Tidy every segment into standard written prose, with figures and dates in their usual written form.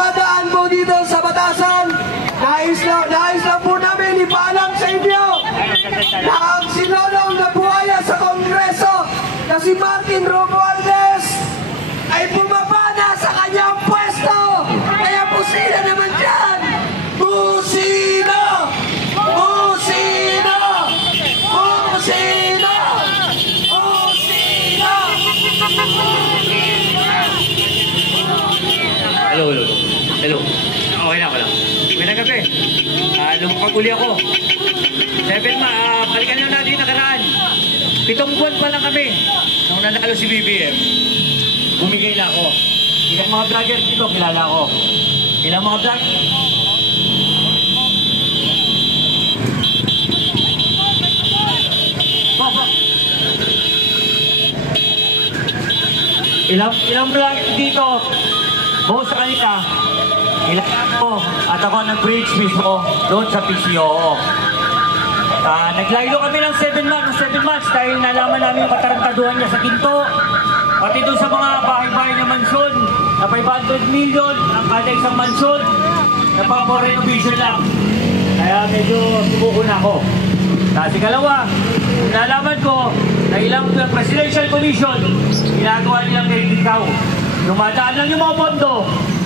dumadaan po dito sa batasan, nais lang po namin ipaalam sa inyo na ang sinulong na buhaya sa Kongreso na si Martin Romualdez ay bumaba na sa kanyang pwesto. Kaya pusina naman dyan! Pusina! Pusina! Pusina! Pusina! Hello. Okay na, wala. May nagabi. Lumapag uli ako. 7 balikan lang natin yung nakaraan. 7 buwan pa lang kami. Nung nanalo si BBM, bumigay na ako. Ilang mga vlogger dito, kilala ako. Ilang mga vlogger. Ilang vlogger dito, buo sa kanila. Ilang ako at ako nag-bridge mismo doon sa PCO. Naglaylo kami ng 7 months dahil nalaman namin yung katarantaduhan niya sa Ginto. Pati doon sa mga bahay-bahay na mansyon na 500 million ang kada isang mansyon na pang renovation lang. Kaya medyo subuko na ako. Kasi kalawa, nalaman ko na ilang presidential commission ginagawa nilang nilikaw. Dumadaan lang yung mga pondo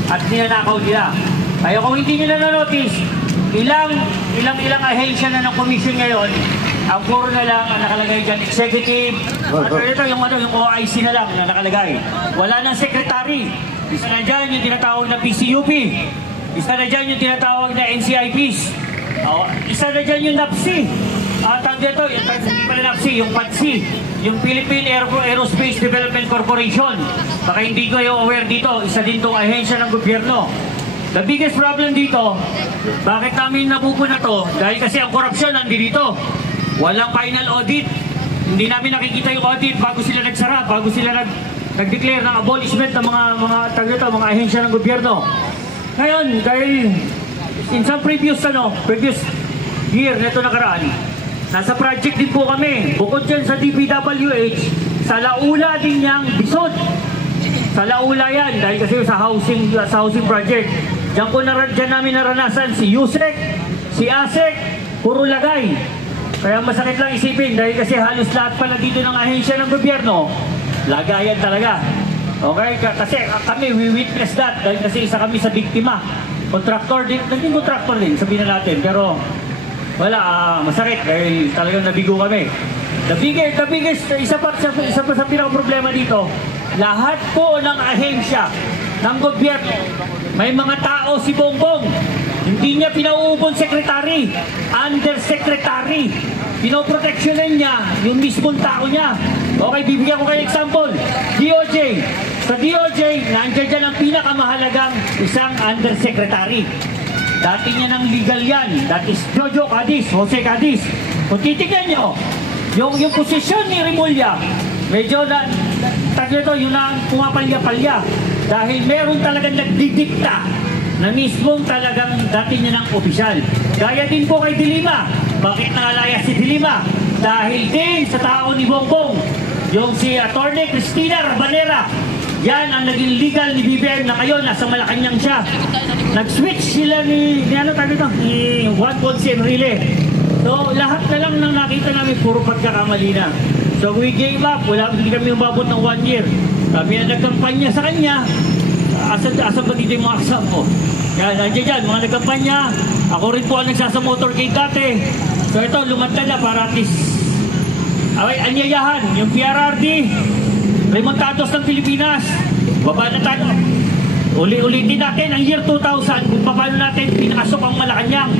at ninanakaw nila. Kaya kung hindi nyo na-notice, ilang ahensya na ng commission ngayon, ang puro na lang ang nakalagay dyan, executive, at ito yung OIC na lang na nakalagay. Wala nang secretary. Isa na dyan yung tinatawag na PCUP. Isa na dyan yung tinatawag na NCIPs. Isa na dyan yung NAPSI. At dito, hindi pala NAPSI, yung PATSI, yung Philippine Aerospace Development Corporation. Baka hindi ko yung aware dito, isa din itong ahensya ng gobyerno. The biggest problem dito, bakit namin napupuna to? Dahil kasi ang korupsyon nandito. Walang final audit. Hindi namin nakikita yung audit bago sila nagsara, bago sila nag-declare ng abolishment ng mga ahensya ng gobyerno. Ngayon, dahil in some previous year na ito nakaraan, nasa project din po kami. Bukod dyan sa DPWH, sa Laula din niyang Bisod. Sa Laula yan, dahil kasi sa housing project. Diyan namin naranasan si Yusek, si Asek, puro lagay. Kaya masakit lang isipin dahil kasi halos lahat pala dito ng ahensya ng gobyerno, lagayan talaga. Okay? Kasi kami, we witness that dahil kasi isa kami sa biktima. Contractor din, naging contractor din, sabihin na natin. Pero wala, masakit dahil talagang nabigo kami. The biggest, isa pa sa pinaka-problema dito, lahat po ng ahensya ng gobyerno, may mga tao si Bongbong. Hindi niya pinauubon sekretary, undersecretary. Pinoproteksyonan niya yung mismong tao niya. Okay, bibigyan ko kayo example. DOJ. Sa DOJ, nandiyan dyan ang pinakamahalagang isang undersecretary. Dati niya ng legal yan. That is Jojo Cadiz, Jose Cadiz. Kung titignan nyo, yung posisyon ni Remulla, medyo yung pumapalya-palya. Dahil meron talagang nagdidikta na mismong talagang dati niya ng opisyal. Gaya din po kay Dilima. Bakit nangalaya si Dilima? Dahil din sa tao ni Bongbong, yung si Atty. Cristina Rabanera. Yan ang naging legal ni BBM na ngayon nasa Malacanang siya. Nag-switch sila ni Juan Ponce Enrile. So lahat na lang nang nakita namin puro pagkakamali na. So we gave up. Hindi kami umabot ng 1 year. Kami na nagkampanya sa kanya. Asan ba dito yung mga kasama ko? Yan, nandiyan dyan, mga nagkampanya. Ako rin po ang nagsasamotorcade dati. So ito, lumantad na para at least anyayahan, yung PRRD, remontados ng Pilipinas. Baba na tayo. Uli-ulitin natin ang year 2000 kung paano natin pinasok ang Malacanang.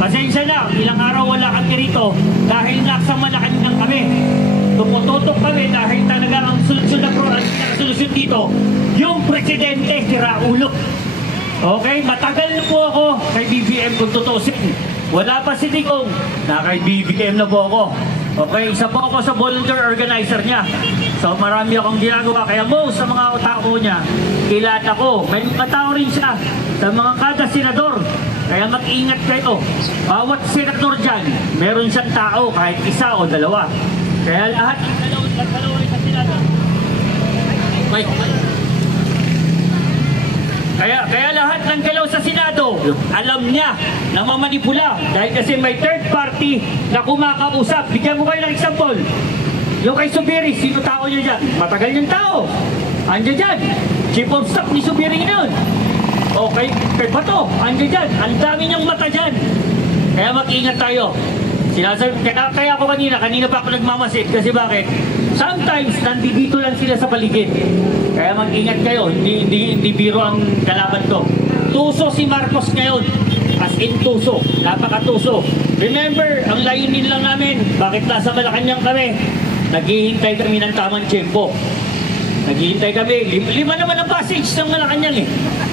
Pasensya na, ilang araw wala kami rito dahil nasa Malacanang kami. Tumututok kami dahil talaga ang solusyon dito, yung presidente si Raulo. Okay, matagal na po ako kay BBM kung tutusin. Wala pa si Digong, na kay BBM na po ako. Okay, isa po ako sa volunteer organizer niya. So marami akong ginagawa, kaya most sa mga tao niya, kilala ko. May mga tao rin siya sa mga kada senador. Kaya mag-ingat kayo. Bawat senador dyan, meron siyang tao kahit isa o dalawa. Kaya lahat ng dalawa rin sa senador. Kaya lahat ng galaw sa Senado, alam niya na mamanipula. Dahil kasi may third party na kumakausap. Bigyan mo kayo ng example. Yung kay Subiri, sino tao niya dyan? Matagal niyang tao. Andiyan dyan. Chief of staff ni Subiri yun. O kay Bato, andiyan dyan. Ang dami niyang mata dyan. Kaya mag-ingat tayo. Kaya ako kanina pa ako nagmamasid. Kasi bakit? Sometimes, nandito lang sila sa paligid. Kaya mag-ingat kayo. Hindi biro ang kalaban to. Tuso si Marcos ngayon. As in tuso. Napakatuso. Remember, ang layunin lang namin, bakit nasa Malacanang kami? Naghihintay kami ng tamang tiyempo. Naghihintay kami. 5 naman ang passage ng Malacanang eh.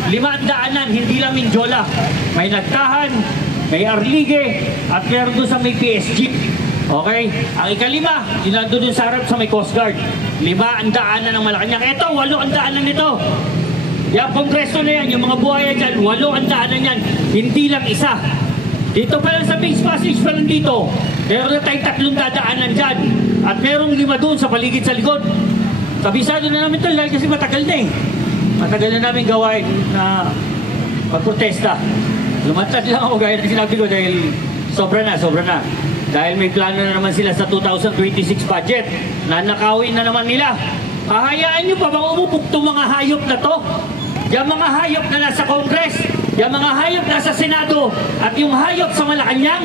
5 ang daanan, hindi lang Mindiola. May Nagtahan, may Arligue, at meron doon sa may PSG. Okay? Ang ikalima, dinado doon sa harap sa may Coast Guard. 5 ang daanan ng Malacanang. Ito, 8 ang daanan nito. Yung kongreso na yan, yung mga buhaya dyan, 8 ang daanan yan. Hindi lang isa. Dito pa lang sa base passage pa lang dito. Meron na tayong 3 dadaanan dyan. At merong 5 doon sa paligid sa likod. Kabisado na namin ito kasi matagal na eh. Matagal na namin gawain na magprotesta. Lumantad lang ako gaya ng sinabi ko dahil sobra na. Dahil may plano na naman sila sa 2026 budget. Nanakawin na naman nila. Hahayaan nyo pa bang umupok itong mga hayop na to? Yung mga hayop na nasa Congress, yung mga hayop na nasa Senado, at yung hayop sa Malacanang,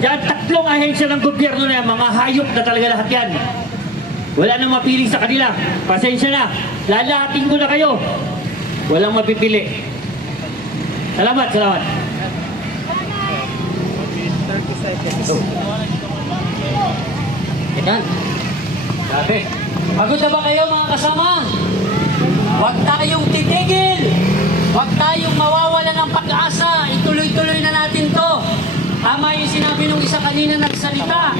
yan 3 ahensya ng gobyerno na yan, mga hayop na talaga lahat yan. Wala nang mapili sa kanila. Pasensya na. Lalahatin ko na kayo. Walang mapipili. Salamat. Yan. Sabi. Pagod na ba kayo mga kasama? Huwag tayong titigil. Huwag tayong mawawala ng pag-asa. Ituloy-tuloy na natin to. Tama yung sinabi nung isa kanina nagsalita.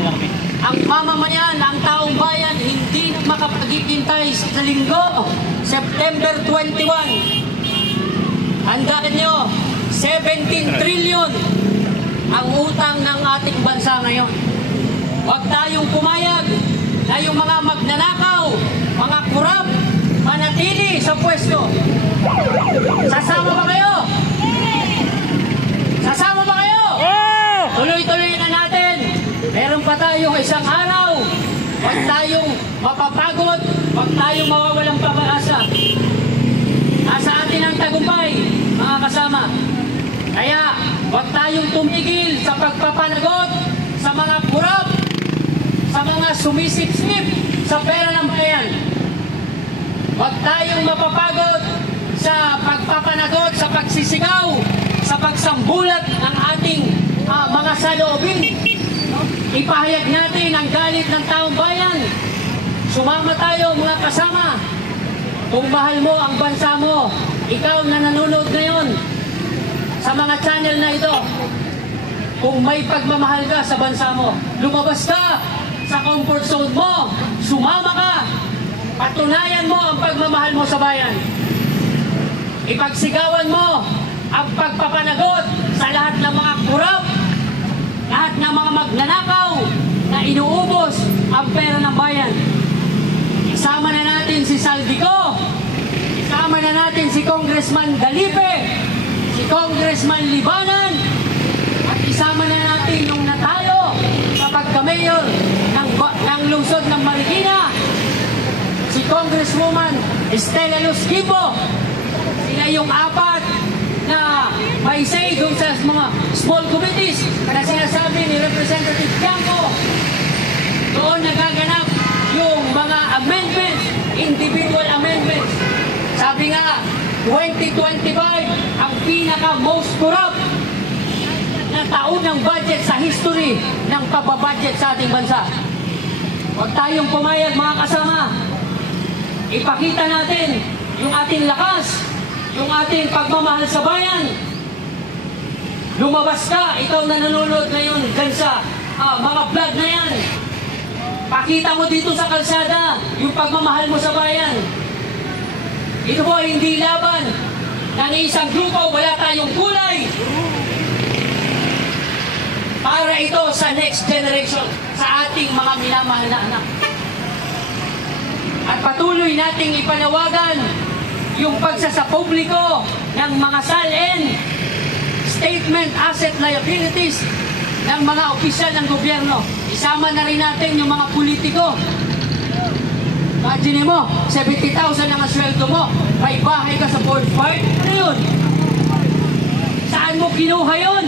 Ang mamamayan, ang taong bayan, hindi makapaghihintay sa linggo, September 21. Handaan nyo, 17 trillion ang utang ng ating bansa ngayon. Huwag tayong pumayag na yung mga magnanakaw, mga kurap, manatili sa pwesto. Sasama ba kayo? Sasama ba kayo? Tuloy-tuloy na natin. Meron pa tayong isang araw. Huwag tayong mapapagod. Huwag tayong mawawalang pag-asa. Nasa atin ang tagumpay, mga kasama. Kaya, huwag tayong tumigil sa pagpapanagot sa mga kurap, sa mga sumisip-sip sa pera ng bayan. Huwag tayong mapapagod sa pagpapanagot, sa pagsisigaw, sa pagsambulat ng ating mga saloobin. Ipahayag natin ang galit ng taong bayan. Sumama tayo mga kasama. Kung mahal mo ang bansa mo, ikaw na nanonood ngayon sa mga channel na ito, kung may pagmamahal ka sa bansa mo, lumabas ka sa comfort zone mo, sumama ka, patunayan mo ang pagmamahal mo sa bayan. Ipagsigawan mo ang pagpapanagot sa lahat ng mga kurap, lahat ng mga magnanakaw na inuubos ang pera ng bayan. Isama na natin si Saldico, isama na natin si Congressman Dalipe, si Congressman Libanan, at isama na natin nung natalo sa pagka-mayor ng lungsod ng Marikina, si Congresswoman Estela Luz Quimbo. Sila yung 4 na may say doon sa mga small committees na sinasabi ni Representative Bianco. Doon nagaganap yung mga amendments, individual amendments. Sabi nga, 2025 ang pinaka-most corrupt na taon ng budget sa history ng pababudget sa ating bansa. Huwag tayong pumayag mga kasama. Ipakita natin yung ating lakas, yung ating pagmamahal sa bayan. Lumabas ka, ikaw na nanonood ngayon dyan sa mga vlog na yan. Pakita mo dito sa kalsada yung pagmamahal mo sa bayan. Ito po hindi laban ng isang grupo, wala tayong kulay. Para ito sa next generation, sa ating mga minamahal na anak. At patuloy nating ipanawagan yung pagsasapubliko ng mga SALN, statement asset liabilities ng mga opisyal ng gobyerno. Isama na rin natin yung mga politiko. Imagine mo, 70,000 ang sweldo mo, may bahay ka sa Fort Park, ano yun? Saan mo kinuha yun?